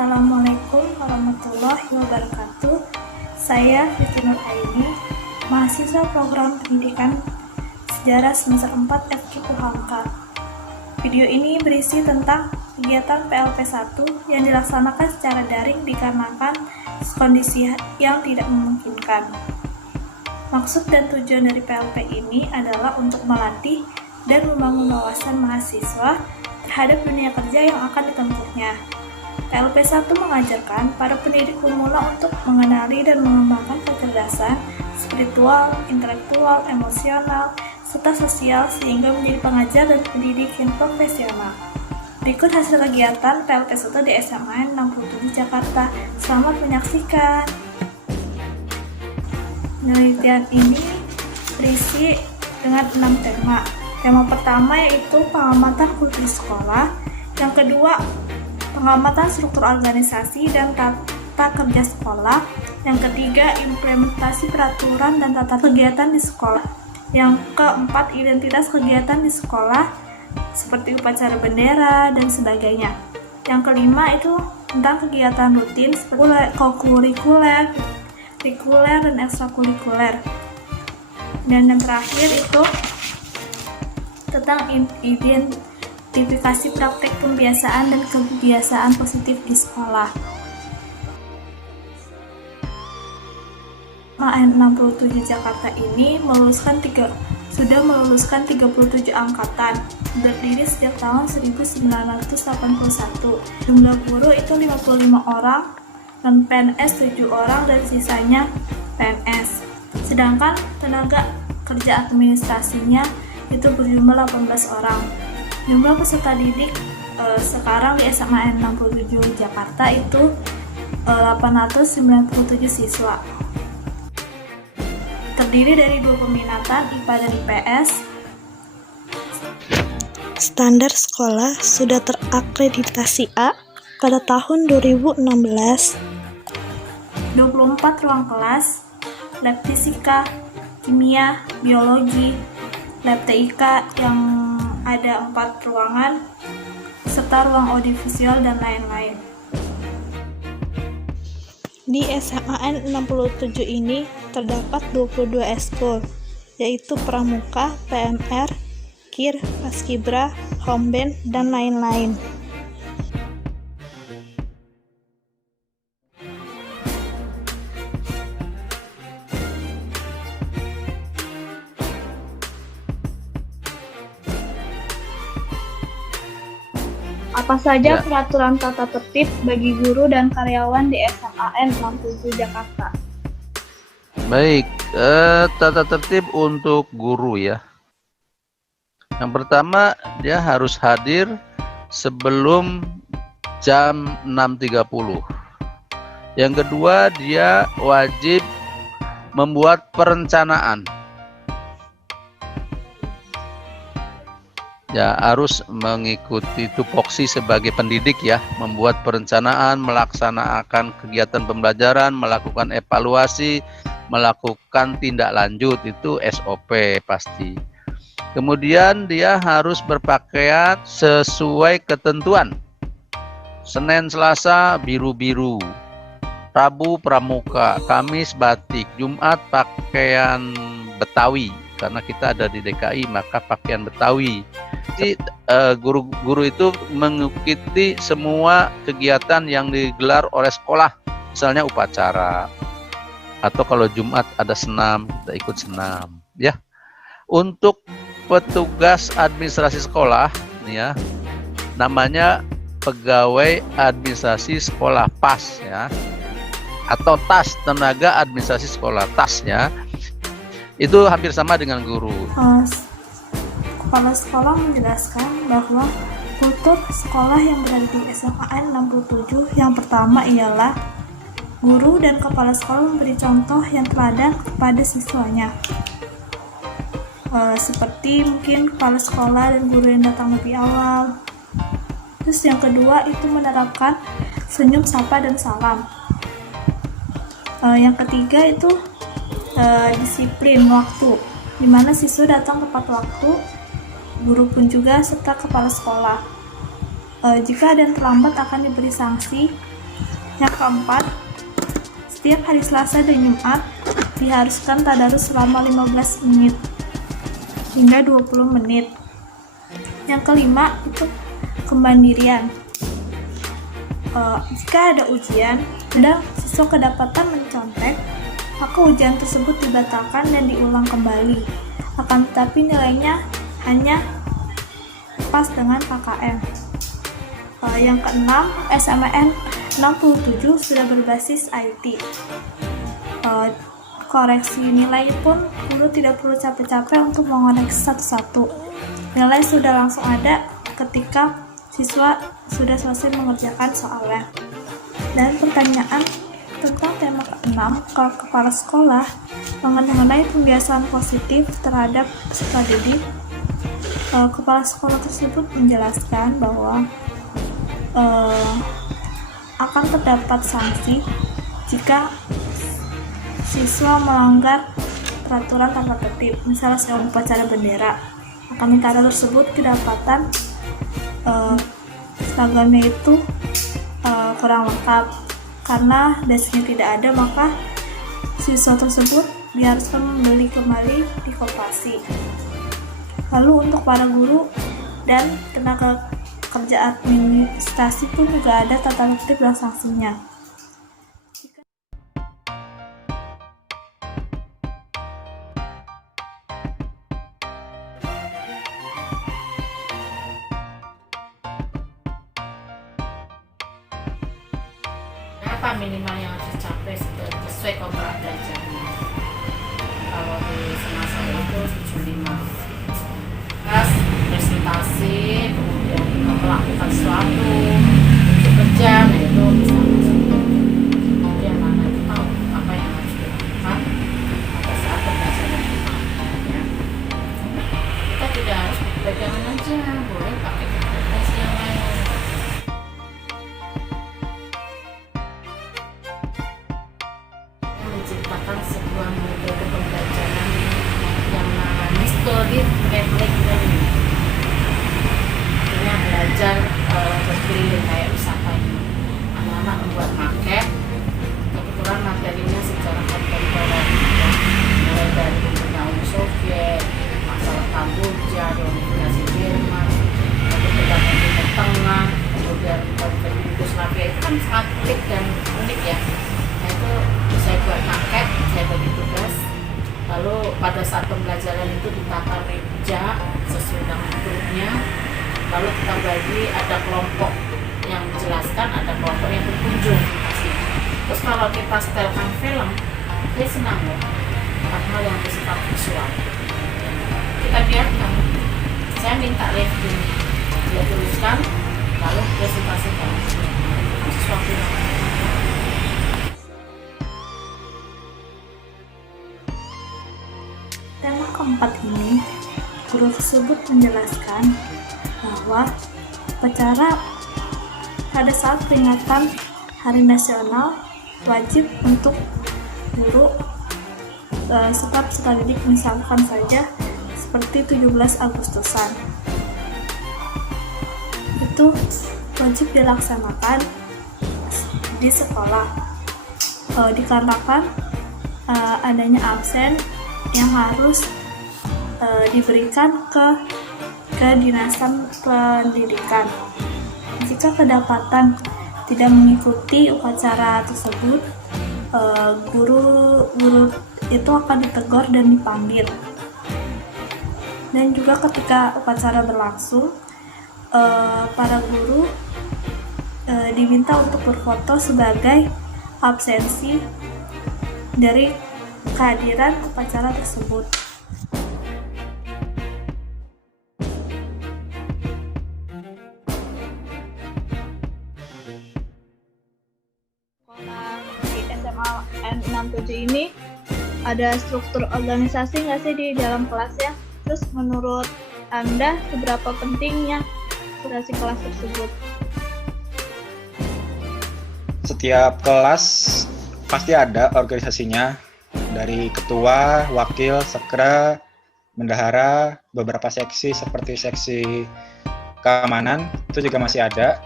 Assalamualaikum warahmatullahi wabarakatuh. Saya Fitri Nur Aini, mahasiswa program pendidikan sejarah semester 4 FKIP Hamka. Video ini berisi tentang kegiatan PLP1 yang dilaksanakan secara daring dikarenakan kondisi yang tidak memungkinkan. Maksud dan tujuan dari PLP ini adalah untuk melatih dan membangun wawasan mahasiswa terhadap dunia kerja yang akan ditempuhnya. PLP1 mengajarkan para pendidik pemula untuk mengenali dan mengembangkan kecerdasan spiritual, intelektual, emosional, serta sosial sehingga menjadi pengajar dan pendidik yang profesional. Berikut hasil kegiatan PLP1 di SMA 67 Jakarta. Selamat menyaksikan. Penelitian ini berisi dengan 6 tema. Tema pertama yaitu pengamatan kultur sekolah, yang kedua pengamatan struktur organisasi dan tata kerja sekolah, yang ketiga implementasi peraturan dan tata kegiatan di sekolah, yang keempat identitas kegiatan di sekolah seperti upacara bendera dan sebagainya, yang kelima itu tentang kegiatan rutin seperti kokurikuler, kurikuler, dan ekstrakurikuler, dan yang terakhir itu tentang identifikasi praktek pembiasaan dan kebiasaan positif di sekolah. SMA 67 Jakarta ini sudah meluluskan 37 angkatan, berdiri sejak tahun 1981. Jumlah guru itu 55 orang, dan PNS 7 orang, dan sisanya PNS. Sedangkan tenaga kerja administrasinya itu berjumlah 18 orang. Jumlah peserta didik sekarang di SMA 67 Jakarta itu 897 siswa. Terdiri dari 2 peminatan, IPA dan IPS. Standar sekolah sudah terakreditasi A pada tahun 2016. 24 ruang kelas, lab fisika, kimia, biologi, lab TIK yang ada 4 ruangan, serta ruang audiovisual dan lain-lain. Di SMA 67 ini terdapat 22 eskul, yaitu Pramuka, PMR, KIR, Paskibra, Homband, dan lain-lain. Apa saja peraturan tata tertib bagi guru dan karyawan di SMA 67 Jakarta? Baik, tata tertib untuk guru ya. Yang pertama, dia harus hadir sebelum jam 6.30. Yang kedua, dia wajib membuat perencanaan. Ya, harus mengikuti tupoksi sebagai pendidik ya, membuat perencanaan, melaksanakan kegiatan pembelajaran, melakukan evaluasi, melakukan tindak lanjut, itu SOP pasti. Kemudian dia harus berpakaian sesuai ketentuan. Senin Selasa biru-biru, Rabu pramuka, Kamis batik, Jumat pakaian Betawi. Karena kita ada di DKI, maka pakaian Betawi. Jadi guru-guru itu mengikuti semua kegiatan yang digelar oleh sekolah, misalnya upacara, atau kalau Jumat ada senam, kita ikut senam, ya. Untuk petugas administrasi sekolah, nih ya, namanya pegawai administrasi sekolah PAS ya, atau TAS, tenaga administrasi sekolah TAS ya. Itu hampir sama dengan guru. Kepala sekolah menjelaskan bahwa kultur sekolah yang berada di SMA 67 yang pertama ialah guru dan kepala sekolah memberi contoh yang teladan kepada siswanya. Seperti mungkin kepala sekolah dan guru yang datang lebih awal. Terus yang kedua itu menerapkan senyum, sapa, dan salam. Yang ketiga itu disiplin waktu, di mana siswa datang tepat waktu, guru pun juga serta kepala sekolah. Jika ada yang terlambat akan diberi sanksi Yang keempat, setiap hari Selasa dan Jumat diharuskan tadarus selama 15 menit hingga 20 menit. Yang kelima itu kemandirian. Jika ada ujian sedang siswa kedapatan mencontek, maka ujian tersebut dibatalkan dan diulang kembali. Akan tetapi nilainya hanya pas dengan KKM. Yang keenam, SMN 67 sudah berbasis IT. Koreksi nilai pun tidak perlu capek-capek untuk mengoreksi satu-satu. Nilai sudah langsung ada ketika siswa sudah selesai mengerjakan soalnya. Dan pertanyaan tentang tema ke-6, kalau kepala sekolah mengenai pembiasaan positif terhadap peserta didik, kepala sekolah tersebut menjelaskan bahwa akan terdapat sanksi jika siswa melanggar peraturan tata tertib, misalnya selama upacara bendera. Akan tanda tersebut kedapatan seragamnya itu kurang lengkap. Karena dasinya tidak ada, maka siswa tersebut diharuskan membeli kembali di koperasi. Lalu untuk para guru dan tenaga kerja administrasi pun juga ada tata tertib dan sanksinya. Apa minimal yang harus dicapai sesuai kontrak belajarnya? Kalau di semasa itu 75 kelas presentasi, kemudian melakukan sesuatu bekerja, itu bisa masuk. Jadi anak-anak itu tahu apa yang harus dilakukan pada saat pembelajaran itu, ya. Kita tidak harus pegangan aja, boleh pakai aplikasi yang lain. Menciptakan sebuah metode pembelajaran yang namanya study traveling learning. Artinya belajar berkeliling kayak wisata ini. Anak-anak membuat maket, kebetulan materinya secara kontemporer, mulai dari dunia Uni Soviet, masalah Kamboja, reunifikasi Jerman, lalu kedatangan Timur Tengah, kemudian konflik Yugoslavia, itu kan sangat unik dan unik ya. Nah itu saya buat maket, saya bagi tugas, lalu pada saat pembelajaran itu ditata meja sesuai dengan grupnya, lalu kita bagi, ada kelompok yang menjelaskan, ada kelompok yang berkunjung pasti. Terus kalau kita setelkan film, dia senang loh, hal yang bersifat visual. Kita biarkan, saya minta review, dia tuliskan, lalu presentasikan. Sesuatu yang Tema keempat ini, guru tersebut menjelaskan bahwa upacara pada saat peringatan Hari Nasional wajib untuk guru serta peserta didik, misalkan saja seperti 17 Agustusan. Itu wajib dilaksanakan di sekolah dikarenakan adanya absen yang harus diberikan ke kedinasan pendidikan. Jika kedapatan tidak mengikuti upacara tersebut, guru itu akan ditegur dan dipanggil. Dan juga ketika upacara berlangsung, para guru diminta untuk berfoto sebagai absensi dari kehadiran upacara tersebut. Sekolah di SMA N67 ini ada struktur organisasi nggak sih di dalam kelasnya? Terus menurut Anda seberapa pentingnya strukturasi kelas tersebut? Setiap kelas pasti ada organisasinya, dari ketua, wakil, sekre, bendahara, beberapa seksi seperti seksi keamanan itu juga masih ada.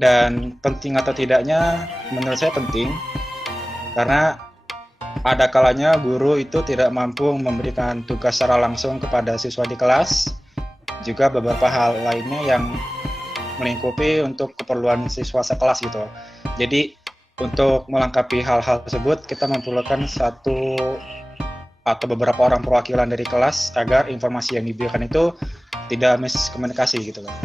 Dan penting atau tidaknya, menurut saya penting, karena ada kalanya guru itu tidak mampu memberikan tugas secara langsung kepada siswa di kelas, juga beberapa hal lainnya yang melingkupi untuk keperluan siswa sekelas gitu. Jadi untuk melengkapi hal-hal tersebut, kita memerlukan satu atau beberapa orang perwakilan dari kelas agar informasi yang diberikan itu tidak miskomunikasi gitu kan.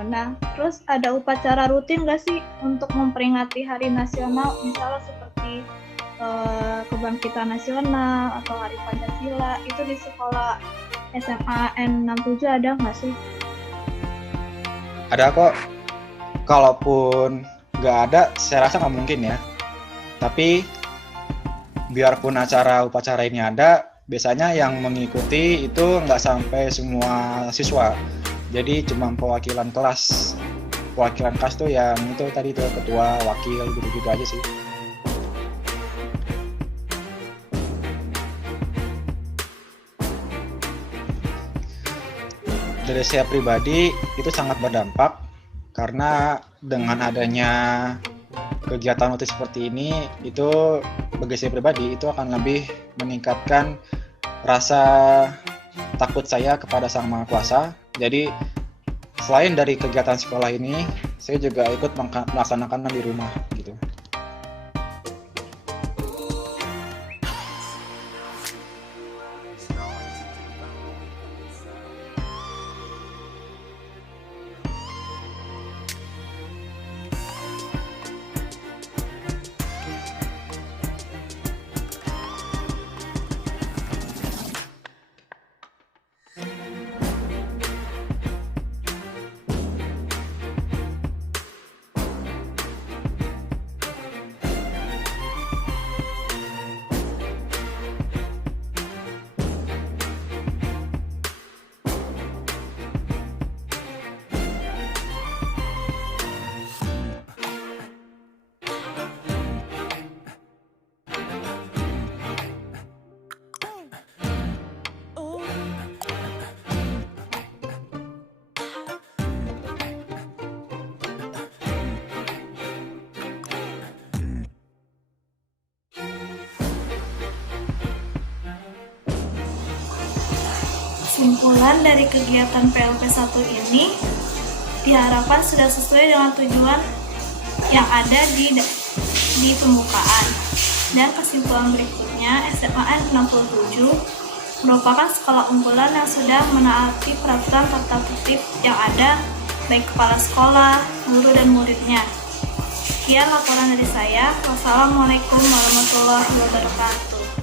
Nah, terus ada upacara rutin nggak sih untuk memperingati Hari Nasional, misalnya seperti Kebangkitan Nasional atau Hari Pancasila, itu di sekolah SMA N67 ada nggak sih? Ada kok. Kalaupun nggak ada, saya rasa nggak mungkin ya. Tapi biarpun acara upacara ini ada, biasanya yang mengikuti itu nggak sampai semua siswa. Jadi cuma perwakilan kelas. Perwakilan kelas tuh yang itu tadi tuh ketua, wakil, gitu-gitu aja sih. Dari saya pribadi itu sangat berdampak karena dengan adanya kegiatan rutin seperti ini, itu bagi saya pribadi itu akan lebih meningkatkan rasa takut saya kepada Sang Maha Kuasa. Jadi selain dari kegiatan sekolah ini, saya juga ikut melaksanakan di rumah gitu. Kesimpulan dari kegiatan PLP 1 ini diharapkan sudah sesuai dengan tujuan yang ada di pembukaan. Dan kesimpulan berikutnya, SMA N67 merupakan sekolah unggulan yang sudah menaati peraturan tata tertib yang ada, baik kepala sekolah, guru, dan muridnya. Sekian laporan dari saya. Wassalamualaikum warahmatullahi wabarakatuh.